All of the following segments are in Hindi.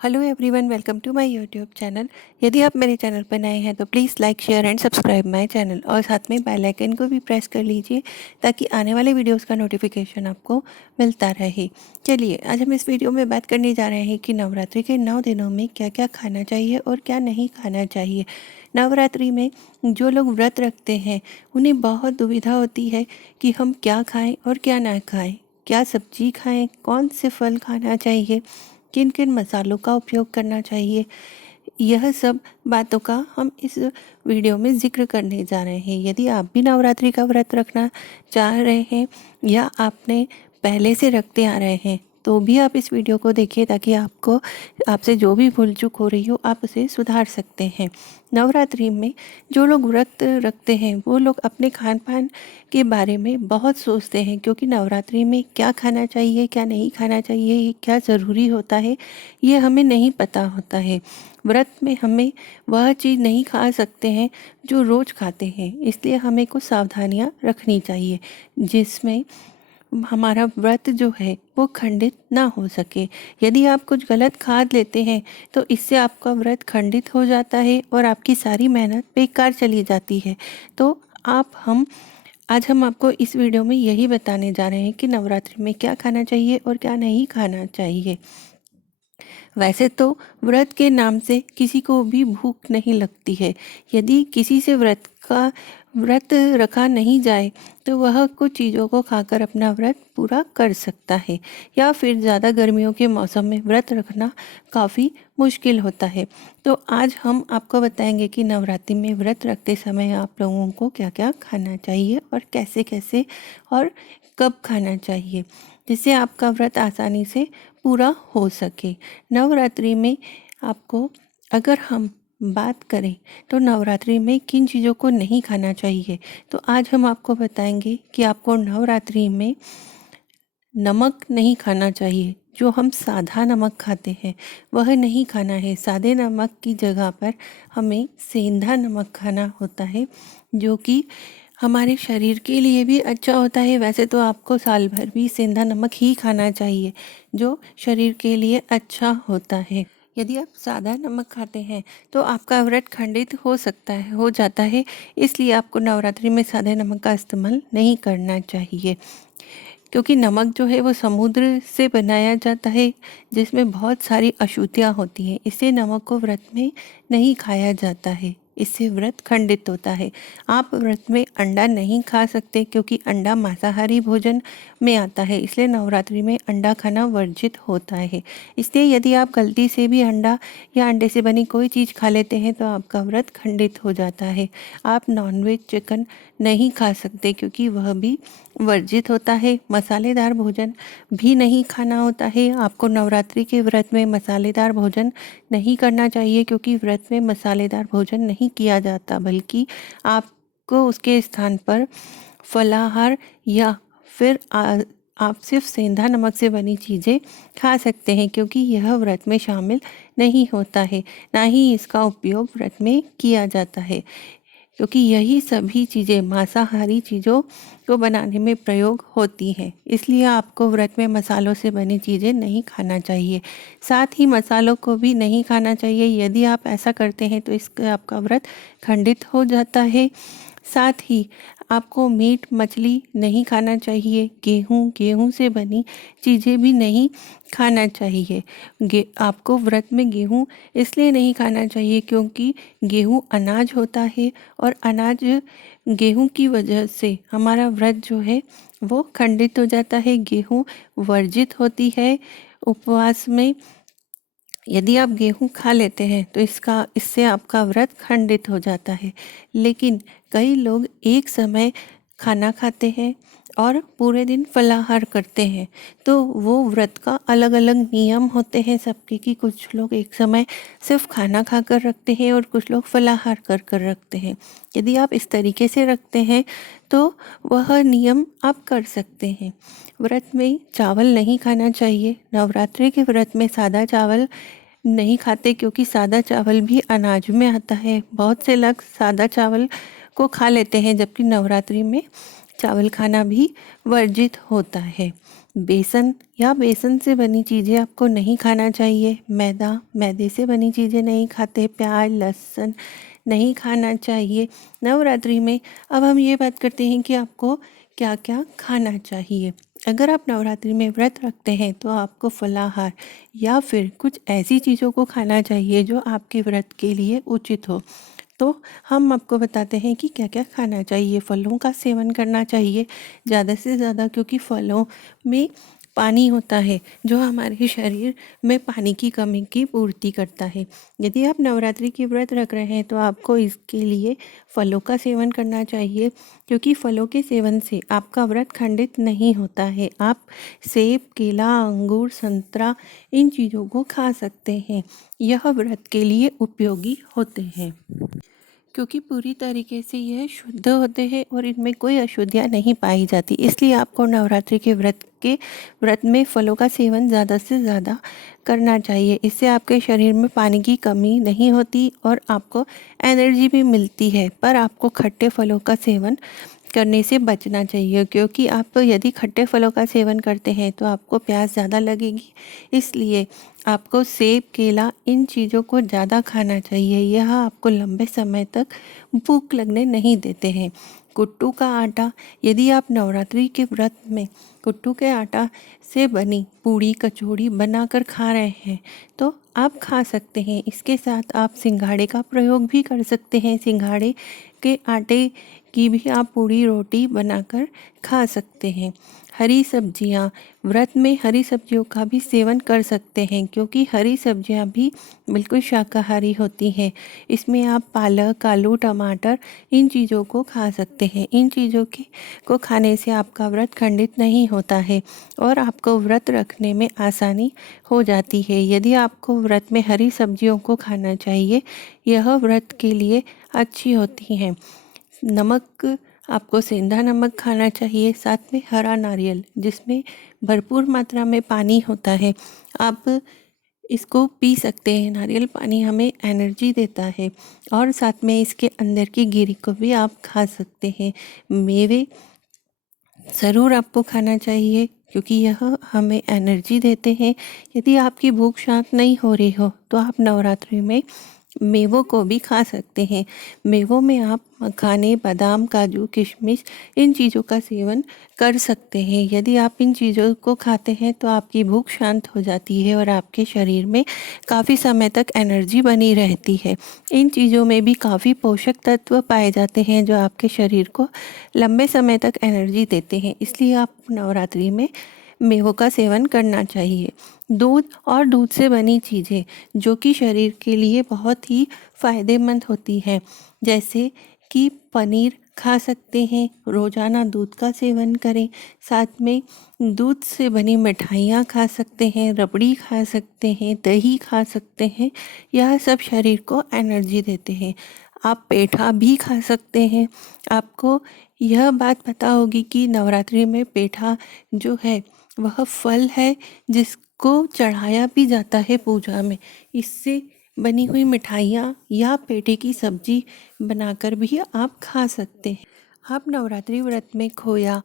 Hello everyone, welcome to my YouTube channel. यदि आप मेरे चैनल पर नए हैं तो please like share and subscribe my channel और साथ में बेल आइकन को भी प्रेस कर लीजिए ताकि आने वाले वीडियोस का नोटिफिकेशन आपको मिलता रहे। चलिए, आज हम इस वीडियो में बात करने जा रहे हैं कि नवरात्रि के 9 दिनों में क्या क्या खाना चाहिए और क्या नहीं खाना चाहिए। नवरात्रि में जो लोग व्रत रखते हैं उन्हें बहुत दुविधा होती है कि हम क्या खाएँ और क्या ना खाएँ, क्या सब्जी खाएँ, कौन से फल खाना चाहिए, किन किन मसालों का उपयोग करना चाहिए। यह सब बातों का हम इस वीडियो में ज़िक्र करने जा रहे हैं। यदि आप भी नवरात्रि का व्रत रखना चाह रहे हैं या आपने पहले से रखते आ रहे हैं तो भी आप इस वीडियो को देखिए ताकि आपसे जो भी भूल चूक हो रही हो आप उसे सुधार सकते हैं। नवरात्रि में जो लोग व्रत रखते हैं वो लोग अपने खान पान के बारे में बहुत सोचते हैं, क्योंकि नवरात्रि में क्या खाना चाहिए क्या नहीं खाना चाहिए, क्या ज़रूरी होता है, ये हमें नहीं पता होता है। व्रत में हमें वह चीज़ नहीं खा सकते हैं जो रोज़ खाते हैं, इसलिए हमें कुछ सावधानियां रखनी चाहिए जिसमें हमारा व्रत जो है वो खंडित ना हो सके। यदि आप कुछ गलत खा लेते हैं तो इससे आपका व्रत खंडित हो जाता है और आपकी सारी मेहनत बेकार चली जाती है। तो आज हम आपको इस वीडियो में यही बताने जा रहे हैं कि नवरात्रि में क्या खाना चाहिए और क्या नहीं खाना चाहिए। वैसे तो व्रत के नाम से किसी को भी भूख नहीं लगती है। यदि किसी से व्रत रखा नहीं जाए तो वह कुछ चीज़ों को खाकर अपना व्रत पूरा कर सकता है, या फिर ज़्यादा गर्मियों के मौसम में व्रत रखना काफ़ी मुश्किल होता है। तो आज हम आपको बताएंगे कि नवरात्रि में व्रत रखते समय आप लोगों को क्या क्या खाना चाहिए और कैसे कैसे और कब खाना चाहिए, जिससे आपका व्रत आसानी से पूरा हो सके। नवरात्रि में आपको अगर हम बात करें तो नवरात्रि में किन चीज़ों को नहीं खाना चाहिए, तो आज हम आपको बताएंगे कि आपको नवरात्रि में नमक नहीं खाना चाहिए। जो हम सादा नमक खाते हैं वह नहीं खाना है। सादे नमक की जगह पर हमें सेंधा नमक खाना होता है, जो कि हमारे शरीर के लिए भी अच्छा होता है। वैसे तो आपको साल भर भी सेंधा नमक ही खाना चाहिए जो शरीर के लिए अच्छा होता है। यदि आप सादा नमक खाते हैं तो आपका व्रत खंडित हो जाता है, इसलिए आपको नवरात्रि में सादे नमक का इस्तेमाल नहीं करना चाहिए, क्योंकि नमक जो है वो समुद्र से बनाया जाता है जिसमें बहुत सारी अशुद्धियाँ होती हैं। इससे नमक को व्रत में नहीं खाया जाता है, इससे व्रत खंडित होता है। आप व्रत में अंडा नहीं खा सकते क्योंकि अंडा मांसाहारी भोजन में आता है, इसलिए नवरात्रि में अंडा खाना वर्जित होता है। इसलिए यदि आप गलती से भी अंडा या अंडे से बनी कोई चीज़ खा लेते हैं तो आपका व्रत खंडित हो जाता है। आप नॉनवेज चिकन नहीं खा सकते क्योंकि वह भी वर्जित होता है। मसालेदार भोजन भी नहीं खाना होता है। आपको नवरात्रि के व्रत में मसालेदार भोजन नहीं करना चाहिए, क्योंकि व्रत में मसालेदार भोजन नहीं किया जाता, बल्कि आपको उसके स्थान पर फलाहार या फिर आप सिर्फ सेंधा नमक से बनी चीज़ें खा सकते हैं, क्योंकि यह व्रत में शामिल नहीं होता है, ना ही इसका उपयोग व्रत में किया जाता है, क्योंकि यही सभी चीज़ें मांसाहारी चीज़ों को बनाने में प्रयोग होती हैं। इसलिए आपको व्रत में मसालों से बनी चीज़ें नहीं खाना चाहिए। साथ ही मसालों को भी नहीं खाना चाहिए। यदि आप ऐसा करते हैं तो इसका आपका व्रत खंडित हो जाता है। साथ ही आपको मीट मछली नहीं खाना चाहिए। गेहूँ से बनी चीज़ें भी नहीं खाना चाहिए। आपको व्रत में गेहूँ इसलिए नहीं खाना चाहिए क्योंकि गेहूँ अनाज होता है और गेहूँ की वजह से हमारा व्रत जो है वो खंडित हो जाता है। गेहूँ वर्जित होती है उपवास में। यदि आप गेहूँ खा लेते हैं तो इससे आपका व्रत खंडित हो जाता है। लेकिन कई लोग एक समय खाना खाते हैं और पूरे दिन फलाहार करते हैं, तो वो व्रत का अलग अलग नियम होते हैं सबके, कि कुछ लोग एक समय सिर्फ खाना खाकर रखते हैं और कुछ लोग फलाहार कर कर रखते हैं। यदि आप इस तरीके से रखते हैं तो वह नियम आप कर सकते हैं। व्रत में चावल नहीं खाना चाहिए। नवरात्रि के व्रत में सादा चावल नहीं खाते, क्योंकि सादा चावल भी अनाज में आता है। बहुत से लोग सादा चावल को खा लेते हैं, जबकि नवरात्रि में चावल खाना भी वर्जित होता है। बेसन या बेसन से बनी चीज़ें आपको नहीं खाना चाहिए। मैदे से बनी चीज़ें नहीं खाते। प्याज लहसुन नहीं खाना चाहिए नवरात्रि में। अब हम ये बात करते हैं कि आपको क्या क्या खाना चाहिए। अगर आप नवरात्रि में व्रत रखते हैं तो आपको फलाहार या फिर कुछ ऐसी चीज़ों को खाना चाहिए जो आपके व्रत के लिए उचित हो। तो हम आपको बताते हैं कि क्या क्या खाना चाहिए। फलों का सेवन करना चाहिए ज़्यादा से ज़्यादा, क्योंकि फलों में पानी होता है जो हमारे शरीर में पानी की कमी की पूर्ति करता है। यदि आप नवरात्रि की व्रत रख रहे हैं तो आपको इसके लिए फलों का सेवन करना चाहिए, क्योंकि फलों के सेवन से आपका व्रत खंडित नहीं होता है। आप सेब केला अंगूर संतरा इन चीज़ों को खा सकते हैं। यह व्रत के लिए उपयोगी होते हैं, क्योंकि पूरी तरीके से यह शुद्ध होते हैं और इनमें कोई अशुद्धियाँ नहीं पाई जाती। इसलिए आपको नवरात्रि के व्रत में फलों का सेवन ज़्यादा से ज़्यादा करना चाहिए। इससे आपके शरीर में पानी की कमी नहीं होती और आपको एनर्जी भी मिलती है। पर आपको खट्टे फलों का सेवन करने से बचना चाहिए, क्योंकि आप यदि खट्टे फलों का सेवन करते हैं तो आपको प्यास ज़्यादा लगेगी। इसलिए आपको सेब केला इन चीज़ों को ज़्यादा खाना चाहिए। यह आपको लंबे समय तक भूख लगने नहीं देते हैं। कुट्टू का आटा, यदि आप नवरात्रि के व्रत में कुट्टू के आटा से बनी पूड़ी कचौड़ी बनाकर खा रहे हैं तो आप खा सकते हैं। इसके साथ आप सिंघाड़े का प्रयोग भी कर सकते हैं। सिंघाड़े के आटे की भी आप पूड़ी रोटी बनाकर खा सकते हैं। हरी सब्जियां, व्रत में हरी सब्जियों का भी सेवन कर सकते हैं, क्योंकि हरी सब्जियां भी बिल्कुल शाकाहारी होती हैं। इसमें आप पालक आलू टमाटर इन चीज़ों को खा सकते हैं। इन चीज़ों को खाने से आपका व्रत खंडित नहीं होता है और आपको व्रत रखने में आसानी हो जाती है। यदि आपको व्रत में हरी सब्जियों को खाना चाहिए, यह व्रत के लिए अच्छी होती हैं। नमक, आपको सेंधा नमक खाना चाहिए, साथ में हरा नारियल जिसमें भरपूर मात्रा में पानी होता है। आप इसको पी सकते हैं। नारियल पानी हमें एनर्जी देता है और साथ में इसके अंदर की गिरी को भी आप खा सकते हैं। मेवे ज़रूर आपको खाना चाहिए, क्योंकि यह हमें एनर्जी देते हैं। यदि आपकी भूख शांत नहीं हो रही हो तो आप नवरात्रि में मेवों को भी खा सकते हैं। मेवों में आप मखाने बादाम काजू किशमिश इन चीज़ों का सेवन कर सकते हैं। यदि आप इन चीज़ों को खाते हैं तो आपकी भूख शांत हो जाती है और आपके शरीर में काफ़ी समय तक एनर्जी बनी रहती है। इन चीज़ों में भी काफ़ी पोषक तत्व पाए जाते हैं जो आपके शरीर को लंबे समय तक एनर्जी देते हैं। इसलिए आप नवरात्रि में मेवों का सेवन करना चाहिए। दूध और दूध से बनी चीज़ें जो कि शरीर के लिए बहुत ही फ़ायदेमंद होती हैं, जैसे कि पनीर खा सकते हैं। रोज़ाना दूध का सेवन करें। साथ में दूध से बनी मिठाइयाँ खा सकते हैं, रबड़ी खा सकते हैं, दही खा सकते हैं। यह सब शरीर को एनर्जी देते हैं। आप पेठा भी खा सकते हैं। आपको यह बात पता होगी कि नवरात्रि में पेठा जो है वह फल है जिसको चढ़ाया भी जाता है पूजा में। इससे बनी हुई मिठाइयाँ या पेठे की सब्जी बनाकर भी आप खा सकते हैं। आप नवरात्रि व्रत में खोया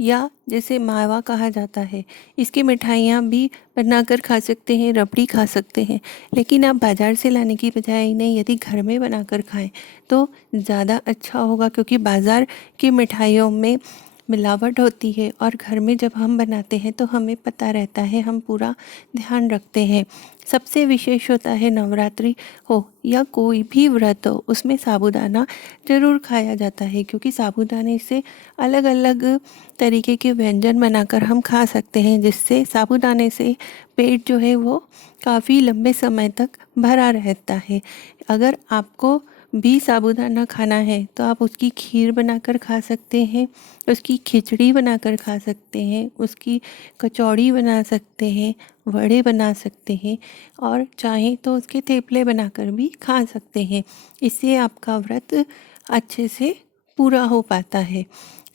या जैसे मावा कहा जाता है, इसकी मिठाइयाँ भी बनाकर खा सकते हैं, रबड़ी खा सकते हैं। लेकिन आप बाज़ार से लाने की बजाय इन्हें यदि घर में बनाकर खाएं तो ज़्यादा अच्छा होगा, क्योंकि बाज़ार की मिठाइयों में मिलावट होती है और घर में जब हम बनाते हैं तो हमें पता रहता है, हम पूरा ध्यान रखते हैं। सबसे विशेष होता है नवरात्रि हो या कोई भी व्रत हो, उसमें साबूदाना ज़रूर खाया जाता है, क्योंकि साबूदाने से अलग अलग तरीके के व्यंजन बनाकर हम खा सकते हैं, जिससे साबूदाने से पेट जो है वो काफ़ी लंबे समय तक भरा रहता है। अगर आपको भी साबूदाना खाना है तो आप उसकी खीर बनाकर खा सकते हैं, उसकी खिचड़ी बनाकर खा सकते हैं, उसकी कचौड़ी बना सकते हैं, वड़े बना सकते हैं और चाहें तो उसके थेपले बनाकर भी खा सकते हैं। इससे आपका व्रत अच्छे से पूरा हो पाता है।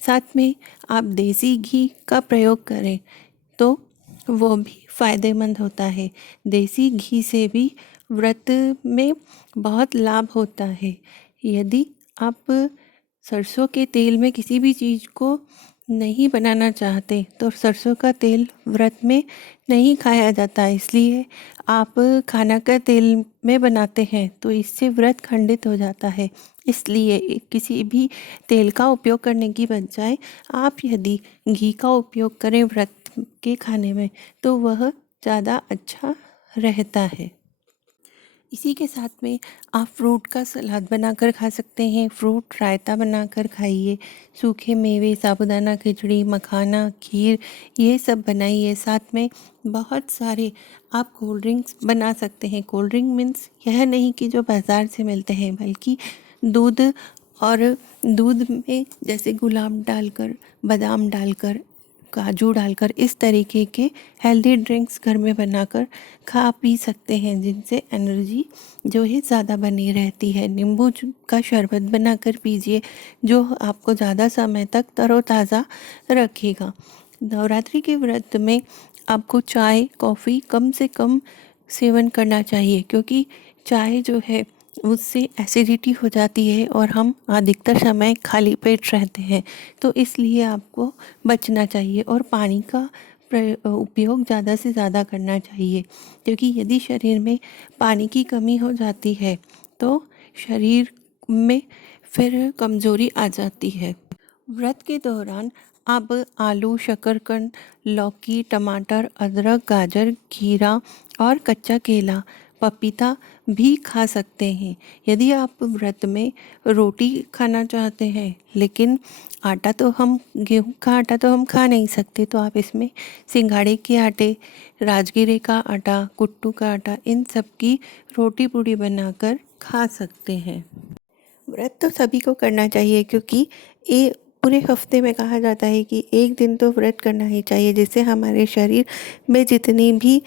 साथ में आप देसी घी का प्रयोग करें तो वो भी फ़ायदेमंद होता है। देसी घी से भी व्रत में बहुत लाभ होता है। यदि आप सरसों के तेल में किसी भी चीज़ को नहीं बनाना चाहते तो सरसों का तेल व्रत में नहीं खाया जाता, इसलिए आप खाना का तेल में बनाते हैं तो इससे व्रत खंडित हो जाता है। इसलिए किसी भी तेल का उपयोग करने की बजाय आप यदि घी का उपयोग करें व्रत के खाने में तो वह ज़्यादा अच्छा रहता है। इसी के साथ में आप फ्रूट का सलाद बनाकर खा सकते हैं, फ्रूट रायता बनाकर खाइए, सूखे मेवे, साबूदाना खिचड़ी, मखाना, खीर ये सब बनाइए। साथ में बहुत सारे आप कोल्ड ड्रिंक्स बना सकते हैं। कोल्ड ड्रिंक मीन्स यह नहीं कि जो बाज़ार से मिलते हैं, बल्कि दूध और दूध में जैसे गुलाब डालकर, बादाम डालकर, काजू डालकर इस तरीके के हेल्दी ड्रिंक्स घर में बनाकर खा पी सकते हैं, जिनसे एनर्जी जो है ज़्यादा बनी रहती है। नींबू का शरबत बनाकर पीजिए जो आपको ज़्यादा समय तक तरोताज़ा रखेगा। नवरात्रि के व्रत में आपको चाय कॉफ़ी कम से कम सेवन करना चाहिए, क्योंकि चाय जो है उससे एसिडिटी हो जाती है और हम अधिकतर समय खाली पेट रहते हैं, तो इसलिए आपको बचना चाहिए और पानी का उपयोग ज़्यादा से ज़्यादा करना चाहिए, क्योंकि यदि शरीर में पानी की कमी हो जाती है तो शरीर में फिर कमज़ोरी आ जाती है। व्रत के दौरान आप आलू, शकरकंद, लौकी, टमाटर, अदरक, गाजर, खीरा और कच्चा केला, पपीता भी खा सकते हैं। यदि आप व्रत में रोटी खाना चाहते हैं, लेकिन आटा तो हम गेहूं का आटा तो हम खा नहीं सकते, तो आप इसमें सिंघाड़े के आटे, राजगिरे का आटा, कुट्टू का आटा, इन सब की रोटी पूड़ी बनाकर खा सकते हैं। व्रत तो सभी को करना चाहिए, क्योंकि ये पूरे हफ्ते में कहा जाता है कि एक दिन तो व्रत करना ही चाहिए, जिससे हमारे शरीर में जितनी भी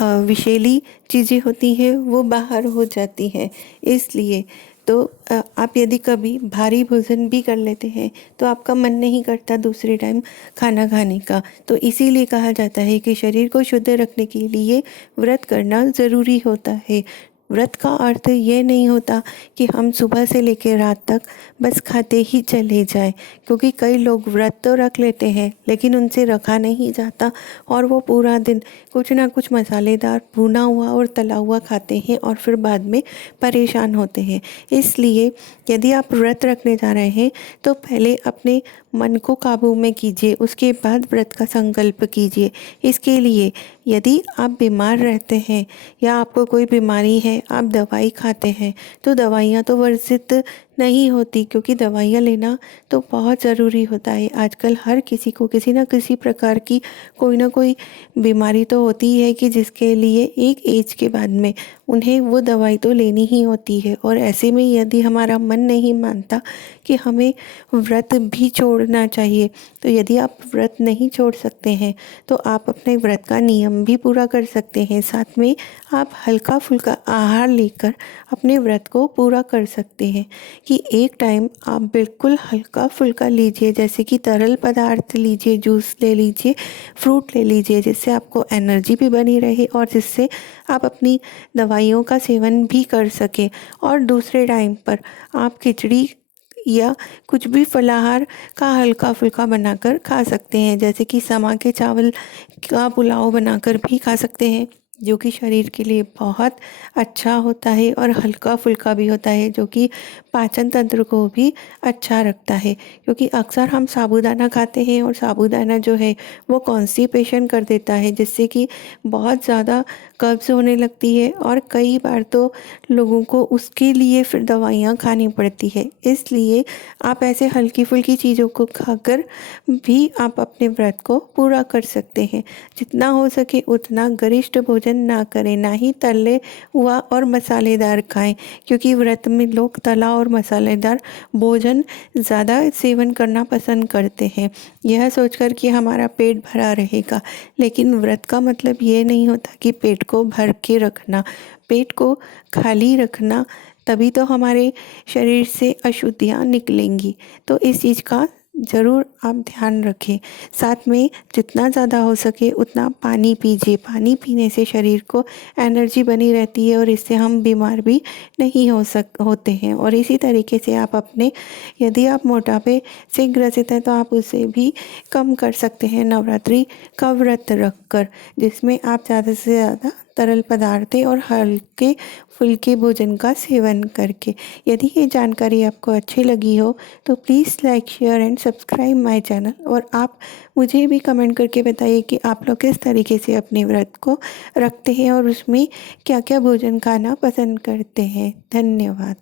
विषैली चीज़ें होती हैं वो बाहर हो जाती हैं। इसलिए तो आप यदि कभी भारी भोजन भी कर लेते हैं तो आपका मन नहीं करता दूसरे टाइम खाना खाने का, तो इसीलिए कहा जाता है कि शरीर को शुद्ध रखने के लिए व्रत करना ज़रूरी होता है। व्रत का अर्थ ये नहीं होता कि हम सुबह से लेकर रात तक बस खाते ही चले जाएं, क्योंकि कई लोग व्रत तो रख लेते हैं लेकिन उनसे रखा नहीं जाता और वो पूरा दिन कुछ ना कुछ मसालेदार भुना हुआ और तला हुआ खाते हैं और फिर बाद में परेशान होते हैं। इसलिए यदि आप व्रत रखने जा रहे हैं तो पहले अपने मन को काबू में कीजिए, उसके बाद व्रत का संकल्प कीजिए। इसके लिए यदि आप बीमार रहते हैं या आपको कोई बीमारी है, आप दवाई खाते हैं, तो दवाइयाँ तो वर्जित नहीं होती, क्योंकि दवाइयाँ लेना तो बहुत ज़रूरी होता है। आजकल हर किसी को किसी न किसी प्रकार की कोई ना कोई बीमारी तो होती है कि जिसके लिए एक एज के बाद में उन्हें वो दवाई तो लेनी ही होती है। और ऐसे में यदि हमारा मन नहीं मानता कि हमें व्रत भी छोड़ना चाहिए, तो यदि आप व्रत नहीं छोड़ सकते हैं तो आप अपने व्रत का नियम भी पूरा कर सकते हैं। साथ में आप हल्का फुल्का आहार लेकर अपने व्रत को पूरा कर सकते हैं कि एक टाइम आप बिल्कुल हल्का फुल्का लीजिए, जैसे कि तरल पदार्थ लीजिए, जूस ले लीजिए, फ्रूट ले लीजिए, जिससे आपको एनर्जी भी बनी रहे और जिससे आप अपनी दवाइयों का सेवन भी कर सकें। और दूसरे टाइम पर आप खिचड़ी या कुछ भी फलाहार का हल्का फुल्का बनाकर खा सकते हैं, जैसे कि समा के चावल का पुलाव बनाकर भी खा सकते हैं, जो कि शरीर के लिए बहुत अच्छा होता है और हल्का फुल्का भी होता है, जो कि पाचन तंत्र को भी अच्छा रखता है। क्योंकि अक्सर हम साबूदाना खाते हैं और साबूदाना जो है वो कॉन्स्टिपेशन कर देता है, जिससे कि बहुत ज़्यादा कब्ज़ होने लगती है और कई बार तो लोगों को उसके लिए फिर दवाइयाँ खानी पड़ती है। इसलिए आप ऐसे हल्की फुल्की चीज़ों को खाकर भी आप अपने व्रत को पूरा कर सकते हैं। जितना हो सके उतना गरिष्ठ भोजन ना करें, ना ही तले हुआ और मसालेदार खाएं, क्योंकि व्रत में लोग तला और मसालेदार भोजन ज़्यादा सेवन करना पसंद करते हैं, यह सोचकर कि हमारा पेट भरा रहेगा। लेकिन व्रत का मतलब ये नहीं होता कि पेट को भर के रखना, पेट को खाली रखना, तभी तो हमारे शरीर से अशुद्धियाँ निकलेंगी। तो इस चीज़ का ज़रूर आप ध्यान रखें। साथ में जितना ज़्यादा हो सके उतना पानी पीजिए। पानी पीने से शरीर को एनर्जी बनी रहती है और इससे हम बीमार भी नहीं होते हैं। और इसी तरीके से आप अपने, यदि आप मोटापे से ग्रसित हैं तो आप उसे भी कम कर सकते हैं नवरात्रि का व्रत रखकर, जिसमें आप ज़्यादा से ज़्यादा तरल पदार्थें और हल्के फुल्के भोजन का सेवन करके। यदि ये जानकारी आपको अच्छी लगी हो तो please like share and subscribe my channel. और आप मुझे भी कमेंट करके बताइए कि आप लोग किस तरीके से अपने व्रत को रखते हैं और उसमें क्या क्या भोजन खाना पसंद करते हैं। धन्यवाद।